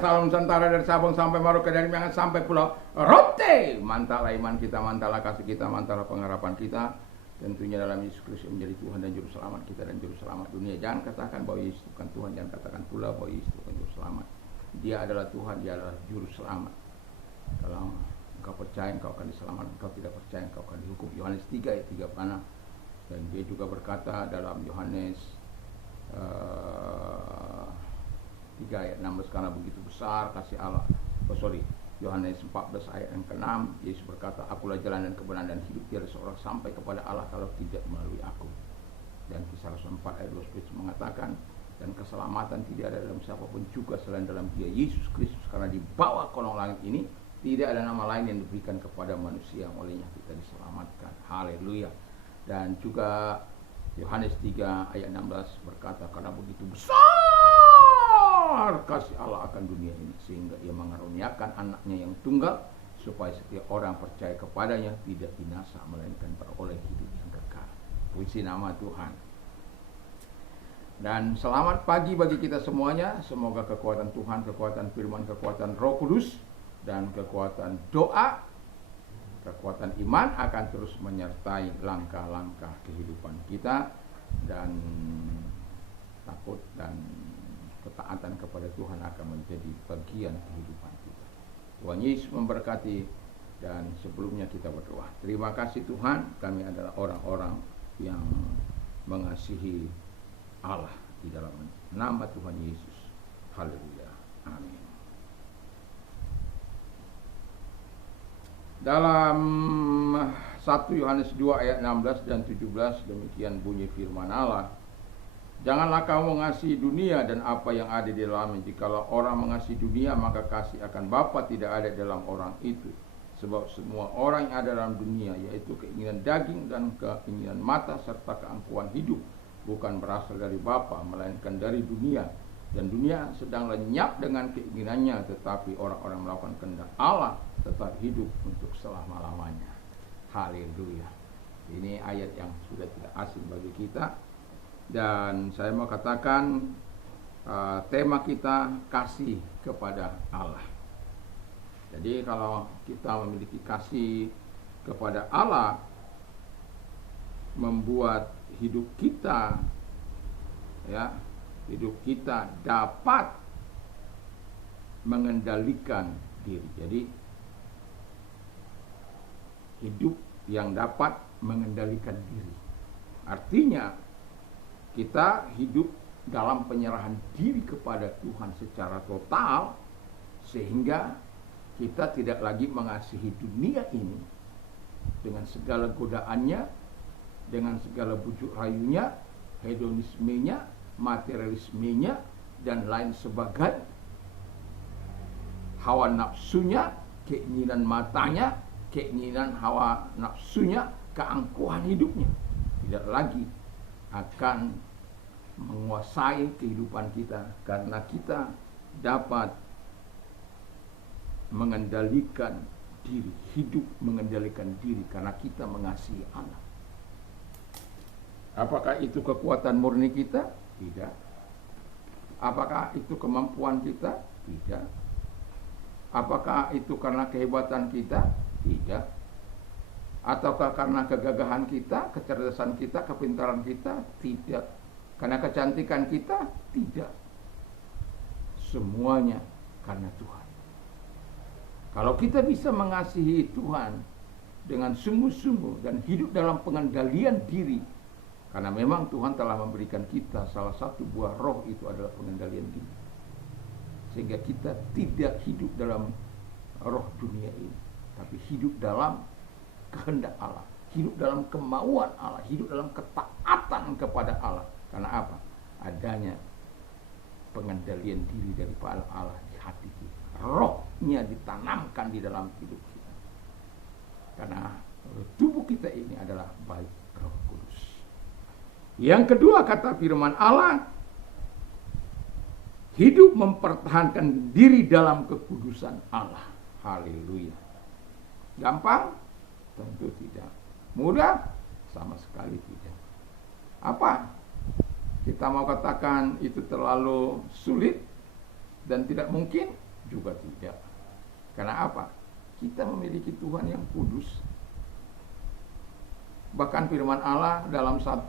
salam Nusantara dari Sabang sampai Merauke, dari Miangas sampai Pulau Rote. Mantalah iman kita, mantalah kasih kita, mantalah pengharapan kita. Tentunya dalam Yesus Kristus menjadi Tuhan dan Juru Selamat kita dan Juru Selamat dunia. Jangan katakan bahwa Yesus bukan Tuhan, jangan katakan pula bahwa Yesus bukan Juru Selamat. Dia adalah Tuhan, dia adalah Juru Selamat. Kalau engkau percaya engkau akan diselamatkan, engkau tidak percaya engkau akan dihukum. Yohanes 3 ayat 3 mana? Dan dia juga berkata dalam Yohanes 3 ayat 16, karena begitu besar kasih Allah. Yohanes 14 ayat yang ke-6, Yesus berkata, akulah jalan dan kebenaran dan hidup, tiada seorang sampai kepada Allah kalau tidak melalui aku. Dan Kisah Rasul 4 ayat 12 mengatakan, dan keselamatan tidak ada dalam siapapun juga selain dalam Dia Yesus Kristus, karena di bawah kolong langit ini tidak ada nama lain yang diberikan kepada manusia yang olehnya kita diselamatkan. Haleluya. Dan juga Yohanes 3 ayat 16 berkata, karena begitu besar kasih Allah akan dunia ini, sehingga Ia mengaruniakan anaknya yang tunggal, supaya setiap orang percaya kepadanya tidak binasa, melainkan beroleh hidup yang kekal. Puji nama Tuhan. Dan selamat pagi bagi kita semuanya. Semoga kekuatan Tuhan, kekuatan firman, kekuatan Roh Kudus, dan kekuatan doa, kekuatan iman akan terus menyertai langkah-langkah kehidupan kita, dan takut dan ketaatan kepada Tuhan akan menjadi bagian kehidupan kita. Tuhan Yesus memberkati, dan sebelumnya kita berdoa. Terima kasih Tuhan, kami adalah orang-orang yang mengasihi Allah di dalam nama Tuhan Yesus. Haleluya. Amin. Dalam 1 Yohanes 2 ayat 16 dan 17 demikian bunyi firman Allah. Janganlah kamu mengasihi dunia dan apa yang ada di dalamnya. Jikalau orang mengasihi dunia, maka kasih akan Bapa tidak ada dalam orang itu. Sebab semua orang yang ada dalam dunia, yaitu keinginan daging dan keinginan mata serta keangkuhan hidup, bukan berasal dari Bapa, melainkan dari dunia. Dan dunia sedang lenyap dengan keinginannya, tetapi orang-orang melakukan kehendak Allah tetap hidup untuk selama-lamanya. Haleluya. Ini ayat yang sudah tidak asing bagi kita. Dan saya mau katakan tema kita kasih kepada Allah. Jadi kalau kita memiliki kasih kepada Allah, membuat hidup kita dapat mengendalikan diri. Jadi hidup yang dapat mengendalikan diri. Artinya kita hidup dalam penyerahan diri kepada Tuhan secara total, sehingga kita tidak lagi mengasihi dunia ini dengan segala godaannya, dengan segala bujuk rayunya, hedonismenya, materialismenya, dan lain sebagainya. Hawa nafsunya, keinginan matanya, keinginan hawa nafsunya, keangkuhan hidupnya tidak lagi akan menguasai kehidupan kita, karena kita dapat mengendalikan diri, hidup mengendalikan diri karena kita mengasihi Allah. Apakah itu kekuatan murni kita? Tidak. Apakah itu kemampuan kita? Tidak. Apakah itu karena kehebatan kita? Tidak. Ataukah karena kegagahan kita, kecerdasan kita, kepintaran kita? Tidak. Karena kecantikan kita? Tidak. Semuanya karena Tuhan. Kalau kita bisa mengasihi Tuhan dengan sungguh-sungguh dan hidup dalam pengendalian diri, karena memang Tuhan telah memberikan kita salah satu buah roh, itu adalah pengendalian diri, sehingga kita tidak hidup dalam roh dunia ini, tapi hidup dalam kehendak Allah, hidup dalam kemauan Allah, hidup dalam ketaatan kepada Allah. Karena apa? Adanya pengendalian diri daripada Allah di hati kita. Rohnya ditanamkan di dalam hidup kita. Karena tubuh kita ini adalah bait Roh Kudus. Yang kedua, kata firman Allah, hidup mempertahankan diri dalam kekudusan Allah. Haleluya. Gampang? Tentu tidak. Mudah? Sama sekali tidak. Apa? Kita mau katakan itu terlalu sulit dan tidak mungkin? Juga tidak. Karena apa? Kita memiliki Tuhan yang kudus. Bahkan firman Allah dalam 1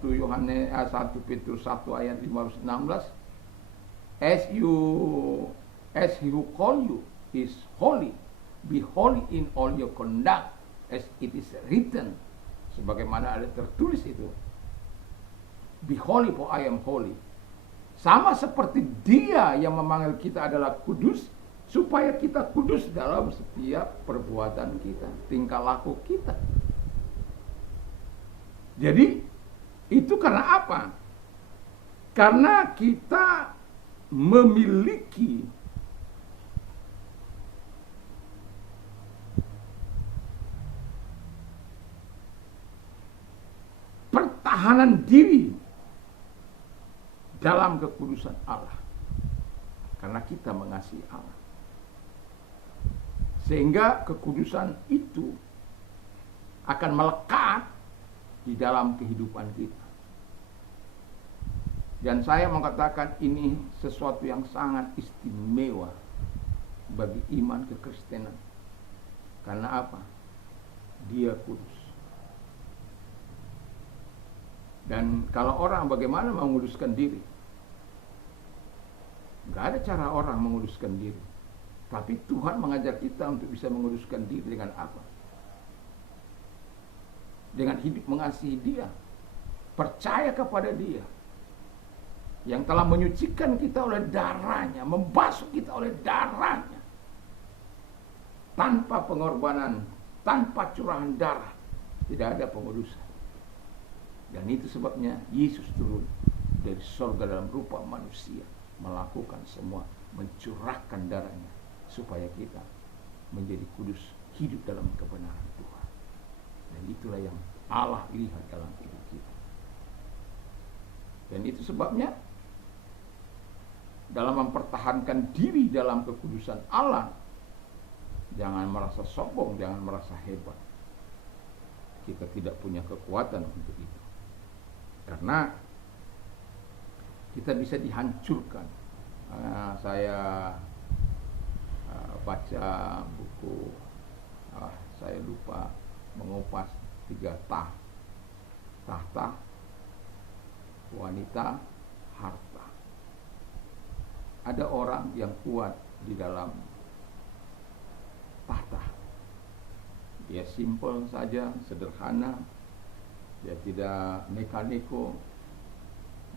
Petrus 1 ayat 15-16, as he who call you is holy, be holy in all your conduct, as it is written. Sebagaimana ada tertulis itu, be holy for I am holy. Sama seperti Dia yang memanggil kita adalah kudus, supaya kita kudus dalam setiap perbuatan kita, tingkah laku kita. Jadi itu karena apa? Karena kita memiliki pertahanan diri dalam kekudusan Allah. Karena kita mengasihi Allah. Sehingga kekudusan itu akan melekat di dalam kehidupan kita. Dan saya mengatakan ini sesuatu yang sangat istimewa bagi iman kekristenan. Karena apa? Dia kudus. Dan kalau orang bagaimana menguduskan diri? Gak ada cara orang menguduskan diri. Tapi Tuhan mengajar kita untuk bisa menguduskan diri dengan apa? Dengan hidup mengasihi Dia, percaya kepada Dia yang telah menyucikan kita oleh darahnya, membasuh kita oleh darahnya. Tanpa pengorbanan, tanpa curahan darah, tidak ada pengudusan. Dan itu sebabnya Yesus turun dari surga dalam rupa manusia, melakukan semua, mencurahkan darahnya, supaya kita menjadi kudus, hidup dalam kebenaran Tuhan. Dan itulah yang Allah lihat dalam hidup kita. Dan itu sebabnya dalam mempertahankan diri dalam kekudusan Allah, jangan merasa sombong, jangan merasa hebat. Kita tidak punya kekuatan untuk itu. Karena kita bisa dihancurkan. Saya baca buku, saya lupa mengupas 3 tahta, wanita, harta. Ada orang yang kuat di dalam tahta. Dia simpel saja, sederhana. Dia tidak mekaniko.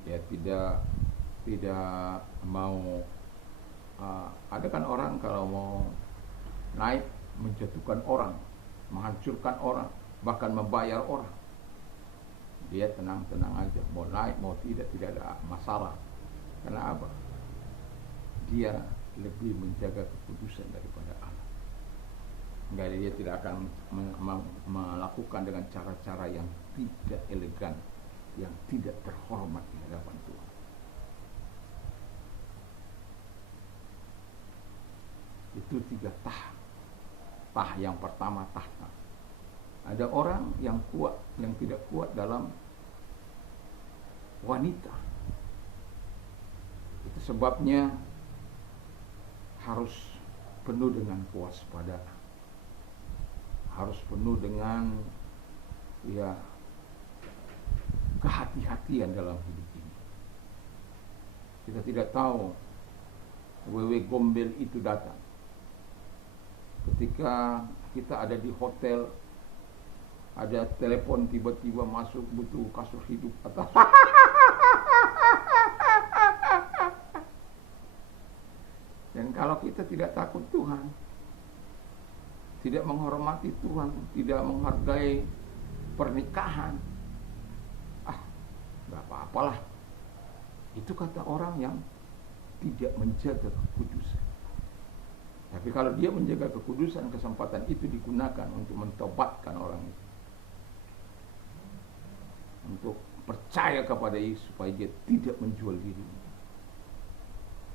Dia tidak mau. Ada kan orang kalau mau naik menjatuhkan orang, menghancurkan orang, bahkan membayar orang. Dia tenang-tenang aja, mau naik mau tidak ada masalah. Karena apa? Dia lebih menjaga kekudusan daripada Allah. Enggak, dia tidak akan melakukan dengan cara-cara yang tidak elegan, yang tidak terhormat di hadapan Tuhan. Itu 3 tah. Tah yang pertama, tahta. Ada orang yang kuat, yang tidak kuat dalam wanita. Itu sebabnya harus penuh dengan kewaspadaan. Harus penuh dengan kehati-hatian dalam hidup ini. Kita tidak tahu wewe gombel itu datang. Ketika kita ada di hotel, ada telepon tiba-tiba masuk, butuh kasur hidup atau dan kalau kita tidak takut Tuhan, tidak menghormati Tuhan, tidak menghargai pernikahan, gak apa-apalah. Itu kata orang yang tidak menjaga kekudusan. Tapi kalau dia menjaga kekudusan, kesempatan itu digunakan untuk mentobatkan orang itu, untuk percaya kepada Yesus supaya dia tidak menjual dirinya.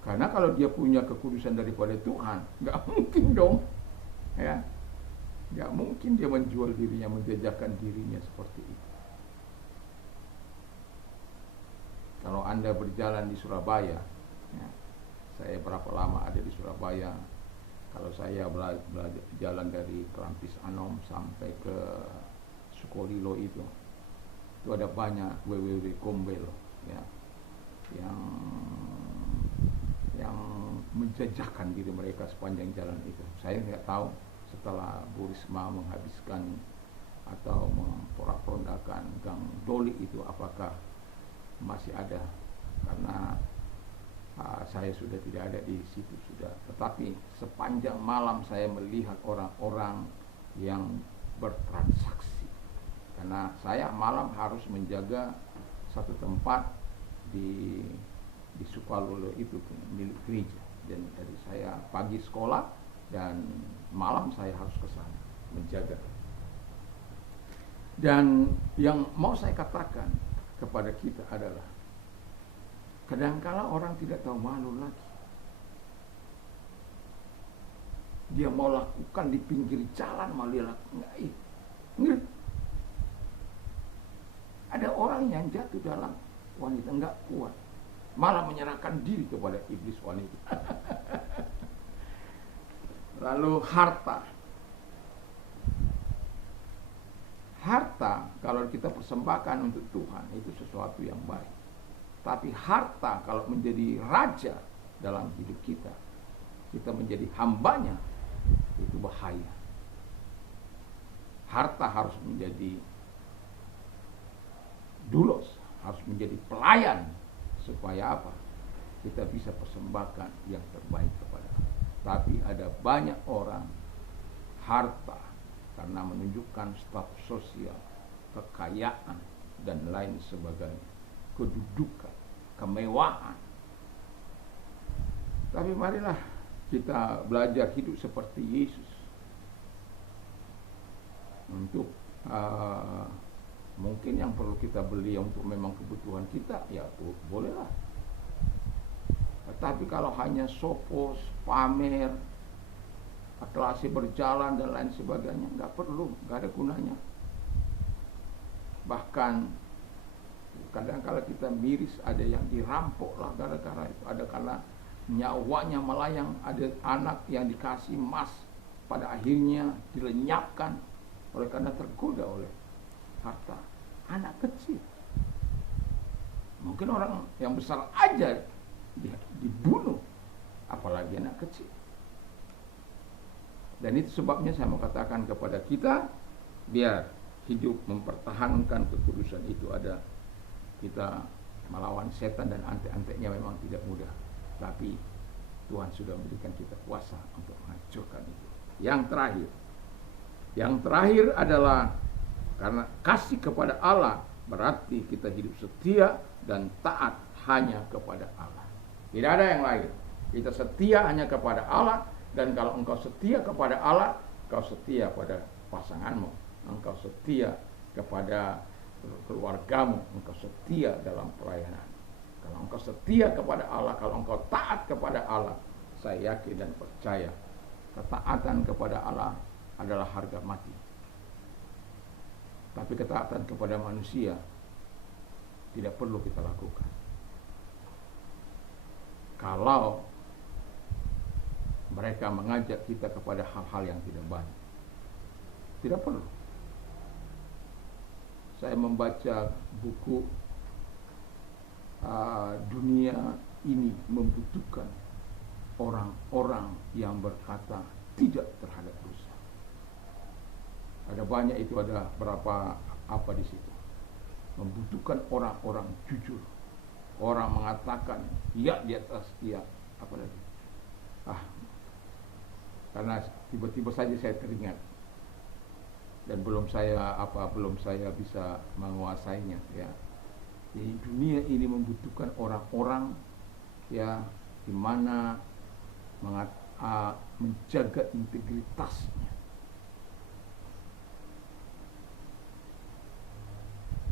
Karena kalau dia punya kekudusan daripada Tuhan, nggak mungkin dong, ya, nggak mungkin dia menjual dirinya, menjajakan dirinya seperti itu. Kalau Anda berjalan di Surabaya, ya, saya berapa lama ada di Surabaya, Kalau saya belajar jalan dari Kelampis Anom sampai ke Sukolilo itu ada banyak WWW Gombel ya, yang menjajakan diri mereka sepanjang jalan itu. Saya nggak tahu setelah Bu Risma menghabiskan atau memporak-porandakan Gang Doli itu apakah masih ada, karena saya sudah tidak ada di situ sudah. Tetapi sepanjang malam saya melihat orang-orang yang bertransaksi, karena saya malam harus menjaga satu tempat di Sukolilo itu milik gereja, dan dari saya pagi sekolah dan malam saya harus ke sana menjaga. Dan yang mau saya katakan kepada kita adalah, kadangkala orang tidak tahu malu lagi. Dia mau lakukan di pinggir jalan, malah dia lakukan. Enggak. Ada orang yang jatuh dalam wanita, enggak kuat, malah menyerahkan diri kepada iblis wanita. Lalu harta, kalau kita persembahkan untuk Tuhan itu sesuatu yang baik. Tapi harta kalau menjadi raja dalam hidup kita menjadi hambanya, itu bahaya. Harta harus menjadi dulos, harus menjadi pelayan, supaya apa? Kita bisa persembahkan yang terbaik kepada Allah. Tapi ada banyak orang harta karena menunjukkan status sosial, kekayaan dan lain sebagainya, kedudukan, kemewahan. Tapi marilah kita belajar hidup seperti Yesus. Untuk mungkin yang perlu kita beli untuk memang kebutuhan kita, ya bolehlah. Tetapi kalau hanya sopos, pamer, aklamasi berjalan dan lain sebagainya, nggak perlu, nggak ada gunanya. Bahkan kadang-kala kita miris, ada yang dirampok lah gara-gara itu, ada karena nyawanya melayang, ada anak yang dikasih emas pada akhirnya dilenyapkan oleh karena tergoda oleh harta. Anak kecil, mungkin orang yang besar aja dibunuh, apalagi anak kecil. Dan itu sebabnya saya mau katakan kepada kita, biar hidup mempertahankan kekudusan itu ada, kita melawan setan dan antek-anteknya memang tidak mudah, tapi Tuhan sudah memberikan kita kuasa untuk menghancurkan itu. Yang terakhir adalah karena kasih kepada Allah berarti kita hidup setia dan taat hanya kepada Allah. Tidak ada yang lain. Kita setia hanya kepada Allah, dan kalau engkau setia kepada Allah, engkau setia pada pasanganmu, engkau setia kepada keluargamu, engkau setia dalam pelayanan. Kalau engkau setia kepada Allah, kalau engkau taat kepada Allah, saya yakin dan percaya ketaatan kepada Allah adalah harga mati. Tapi ketaatan kepada manusia tidak perlu kita lakukan. Kalau mereka mengajak kita kepada hal-hal yang tidak baik, tidak perlu. Saya membaca buku dunia ini membutuhkan orang-orang yang berkata tidak terhadap dosa. Ada banyak itu, ada berapa apa di situ. Membutuhkan orang-orang jujur, orang mengatakan ya di atas ya, apa lagi? Karena tiba-tiba saja saya teringat, dan belum saya bisa menguasainya ya. Jadi dunia ini membutuhkan orang-orang ya, di mana menjaga integritasnya,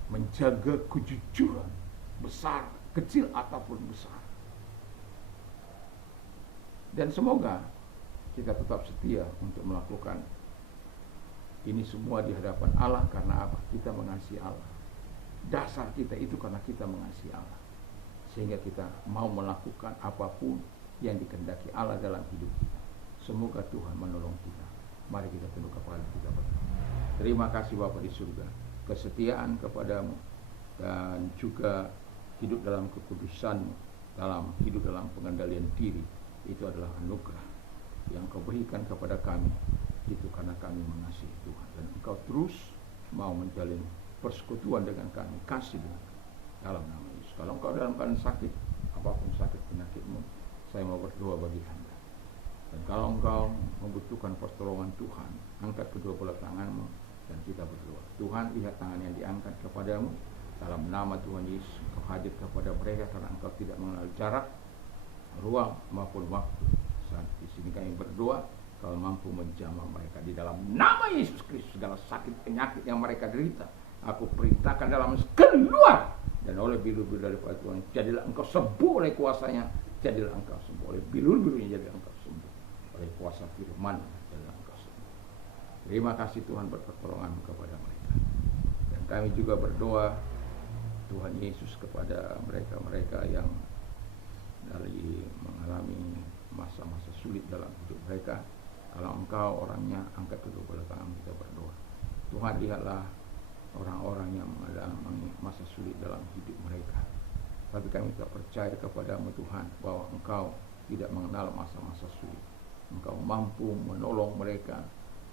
menjaga kejujuran, besar, kecil ataupun besar. Dan semoga kita tetap setia untuk melakukan ini semua di hadapan Allah. Karena apa? Kita mengasihi Allah. Dasar kita itu karena kita mengasihi Allah, sehingga kita mau melakukan apapun yang dikehendaki Allah dalam hidup kita. Semoga Tuhan menolong kita. Mari kita tunduk kepala kita berdoa. Terima kasih Bapa di surga, kesetiaan kepadamu dan juga hidup dalam kekudusan-Mu, hidup dalam pengendalian diri, itu adalah anugerah yang Kau berikan kepada kami. Itu karena kami mengasihi Tuhan, dan Engkau terus mau menjalin persekutuan dengan kami, kasih dengan kami, dalam nama Yesus. Kalau engkau dalam keadaan sakit, apapun sakit penyakitmu, saya mau berdoa bagi Anda. Dan kalau engkau membutuhkan pertolongan Tuhan, angkat kedua belah tanganmu dan kita berdoa. Tuhan, lihat tangan yang diangkat kepadamu, dalam nama Tuhan Yesus, Engkau hadir kepada mereka karena Engkau tidak mengenal jarak, ruang maupun waktu. Saat di sini kami berdoa, Kau mampu menjamah mereka di dalam nama Yesus Kristus. Segala sakit penyakit yang mereka derita, aku perintahkan dalam keluar, dan oleh bilur-bilur daripada Tuhan, jadilah engkau sembuh oleh kuasanya, jadilah engkau sembuh oleh bilur-bilurnya, jadilah engkau sembuh oleh kuasa firman, jadilah engkau sembuh. Terima kasih Tuhan buat pertolongan-Mu kepada mereka. Dan kami juga berdoa Tuhan Yesus kepada mereka-mereka yang dari mengalami masa-masa sulit dalam hidup mereka. Kalau engkau orangnya, angkat kedua belah tangan kita berdoa. Tuhan, lihatlah orang-orang yang mengalami masa sulit dalam hidup mereka. Tapi kami tak percaya kepadamu Tuhan, bahwa Engkau tidak mengenal masa-masa sulit. Engkau mampu menolong mereka,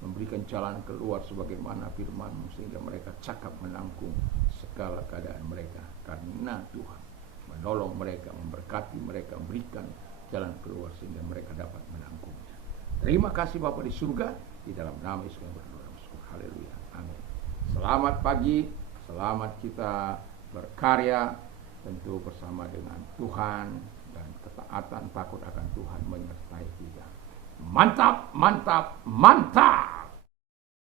memberikan jalan keluar sebagaimana firman-Mu, sehingga mereka cakap menanggung segala keadaan mereka. Karena Tuhan menolong mereka, memberkati mereka, memberikan jalan keluar sehingga mereka dapat menanggungnya. Terima kasih Bapa di surga, di dalam nama Yesus kami berdoa. Haleluya. Amin. Selamat pagi, selamat kita berkarya tentu bersama dengan Tuhan, dan ketaatan takut akan Tuhan menyertai kita. Mantap, mantap, mantap.